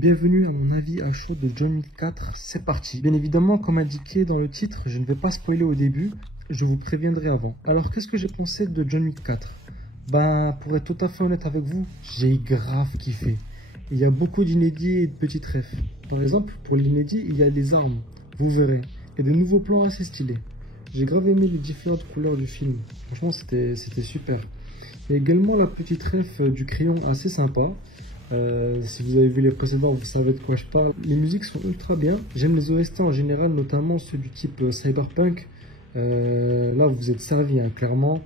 Bienvenue à mon avis à chaud de John Wick 4, c'est parti. Bien évidemment, comme indiqué dans le titre, je ne vais pas spoiler au début, je vous préviendrai avant. Alors qu'est-ce que j'ai pensé de John Wick 4? Pour être tout à fait honnête avec vous, j'ai grave kiffé. Il y a beaucoup d'inédits et de petites refs. Par exemple, pour l'inédit, il y a des armes, vous verrez, et de nouveaux plans assez stylés. J'ai grave aimé les différentes couleurs du film, franchement c'était super. Il y a également la petite ref du crayon assez sympa. Si vous avez vu les précédents, vous savez de quoi je parle. Les musiques sont ultra bien. J'aime les OST en général, notamment ceux du type Cyberpunk. Là, vous êtes servi, hein, clairement.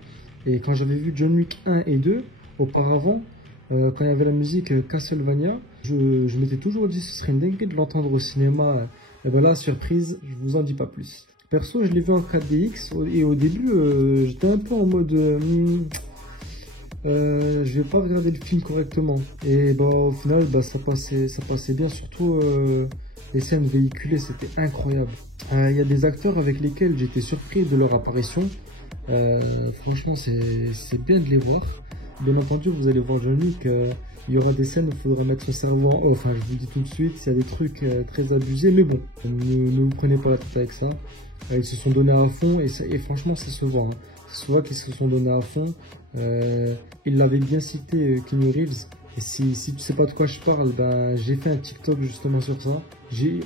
Et quand j'avais vu John Wick 1 et 2, auparavant, quand il y avait la musique Castlevania, je m'étais toujours dit que ce serait une dinguerie de l'entendre au cinéma. Et voilà, surprise, je vous en dis pas plus. Perso, je l'ai vu en 4DX et au début, j'étais un peu en mode... je vais pas regarder le film correctement. Et au final, ça passait bien. Surtout les scènes véhiculées, c'était incroyable. Il y a des acteurs avec lesquels j'étais surpris de leur apparition. Franchement, c'est bien de les voir. Bien entendu, vous allez voir John Wick. Il y aura des scènes où il faudra mettre son cerveau en off. Enfin, je vous le dis tout de suite, il y a des trucs très abusés. Mais bon, ne vous prenez pas la tête avec ça. Ils se sont donnés à fond et franchement, c'est se voit. Hein. C'est se voit qu'ils se sont donnés à fond. Il l'avait bien cité, Keanu Reeves. Et si tu sais pas de quoi je parle, j'ai fait un TikTok justement sur ça.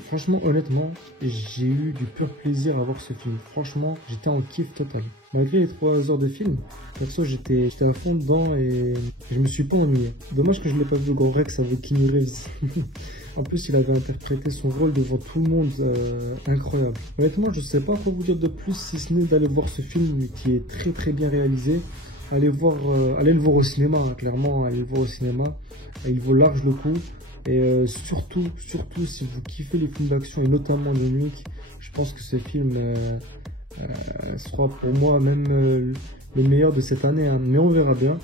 Franchement, honnêtement, j'ai eu du pur plaisir à voir ce film. Franchement, j'étais en kiff total. Malgré les 3 heures de film, perso, j'étais à fond dedans et je me suis pas ennuyé. Dommage que je l'ai pas vu au Grand Rex avec Keanu Reeves. En plus, il avait interprété son rôle devant tout le monde, incroyable. Honnêtement, je sais pas quoi vous dire de plus si ce n'est d'aller voir ce film qui est très très bien réalisé. Allez le voir au cinéma, hein, clairement, allez le voir au cinéma. Il vaut large le coup. Et surtout, si vous kiffez les films d'action et notamment John Wick, je pense que ce film sera pour moi même le meilleur de cette année. Hein. Mais on verra bien.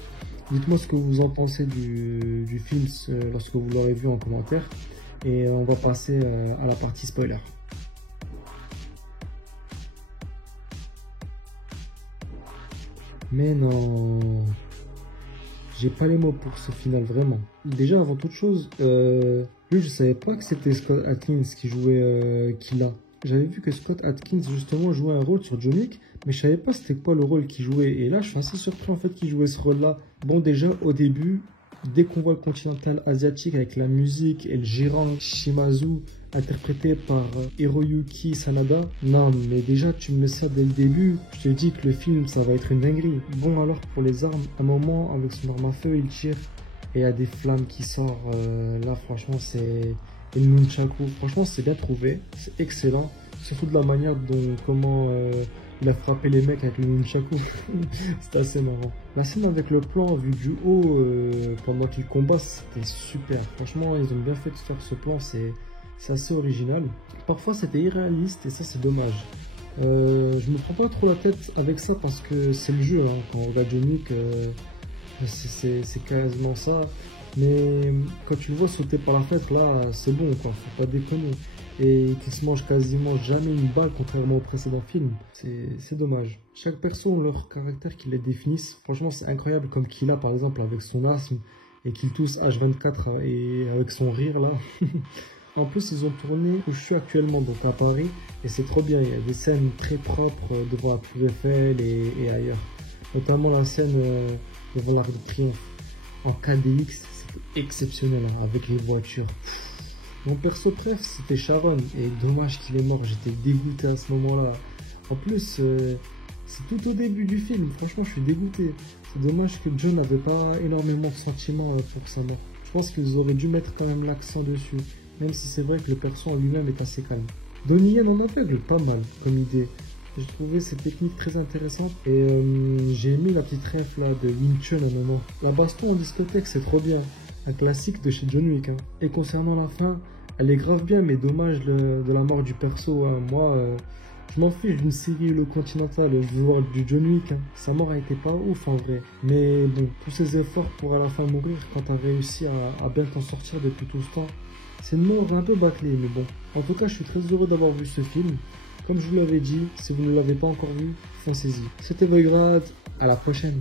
Dites-moi ce que vous en pensez du film lorsque vous l'aurez vu en commentaire. Et on va passer à la partie spoiler. Mais non, j'ai pas les mots pour ce final, vraiment. Déjà, avant toute chose, lui, je savais pas que c'était Scott Adkins qui jouait Killa. J'avais vu que Scott Adkins, justement, jouait un rôle sur John Wick, mais je savais pas c'était quoi le rôle qu'il jouait. Et là, je suis assez surpris, en fait, qu'il jouait ce rôle-là. Bon, déjà, au début, dès qu'on voit le continental asiatique avec la musique et le gérant Shimazu, interprété par Hiroyuki Sanada. Non, mais déjà, tu me sers dès le début. Je te dis que le film, ça va être une dinguerie. Bon, alors, pour les armes, à un moment, avec son arme à feu, il tire et il y a des flammes qui sortent. Là, franchement, c'est une nunchaku. Franchement, c'est bien trouvé. C'est excellent. Surtout de la manière dont, comment il a frappé les mecs avec le nunchaku. C'était assez marrant. La scène avec le plan vu du haut pendant qu'il combat, c'était super. Franchement, ils ont bien fait de faire ce plan. C'est assez original. Parfois c'était irréaliste et ça c'est dommage. Je me prends pas trop la tête avec ça parce que c'est le jeu. Hein. Quand on regarde John Wick, c'est quasiment ça. Mais quand tu le vois sauter par la fenêtre, là c'est bon quoi, faut pas déconner. Et qu'il se mange quasiment jamais une balle contrairement au précédent film. C'est dommage. Chaque perso a leur caractère qui les définissent. Franchement c'est incroyable comme Killa par exemple avec son asthme et qu'il tousse H24 et avec son rire là. En plus, ils ont tourné où je suis actuellement, donc à Paris, et c'est trop bien. Il y a des scènes très propres devant la Tour Eiffel et ailleurs. Notamment la scène devant l'Arc de Triomphe. En 4DX, c'était exceptionnel, hein, avec les voitures. Mon perso préf, c'était Sharon, et dommage qu'il est mort, j'étais dégoûté à ce moment-là. En plus, c'est tout au début du film, franchement, je suis dégoûté. C'est dommage que John n'avait pas énormément de sentiments pour sa mort. Je pense qu'ils auraient dû mettre quand même l'accent dessus. Même si c'est vrai que le perso en lui-même est assez calme. Donnie Yen en aveugle, pas mal comme idée. J'ai trouvé cette technique très intéressante et j'ai aimé la petite ref là de Wing Chun à un moment. La baston en discothèque c'est trop bien, un classique de chez John Wick. Hein. Et concernant la fin, elle est grave bien mais dommage de la mort du perso. Hein. Moi, je m'en fiche d'une série Le Continental, je veux voir du John Wick. Hein. Sa mort a été pas ouf en vrai. Mais bon, tous ces efforts pour à la fin mourir quand t'as réussi à bien t'en sortir depuis tout ce temps. C'est une mort un peu bâclée, mais bon. En tout cas, je suis très heureux d'avoir vu ce film. Comme je vous l'avais dit, si vous ne l'avez pas encore vu, foncez-y. C'était Voigrad, à la prochaine.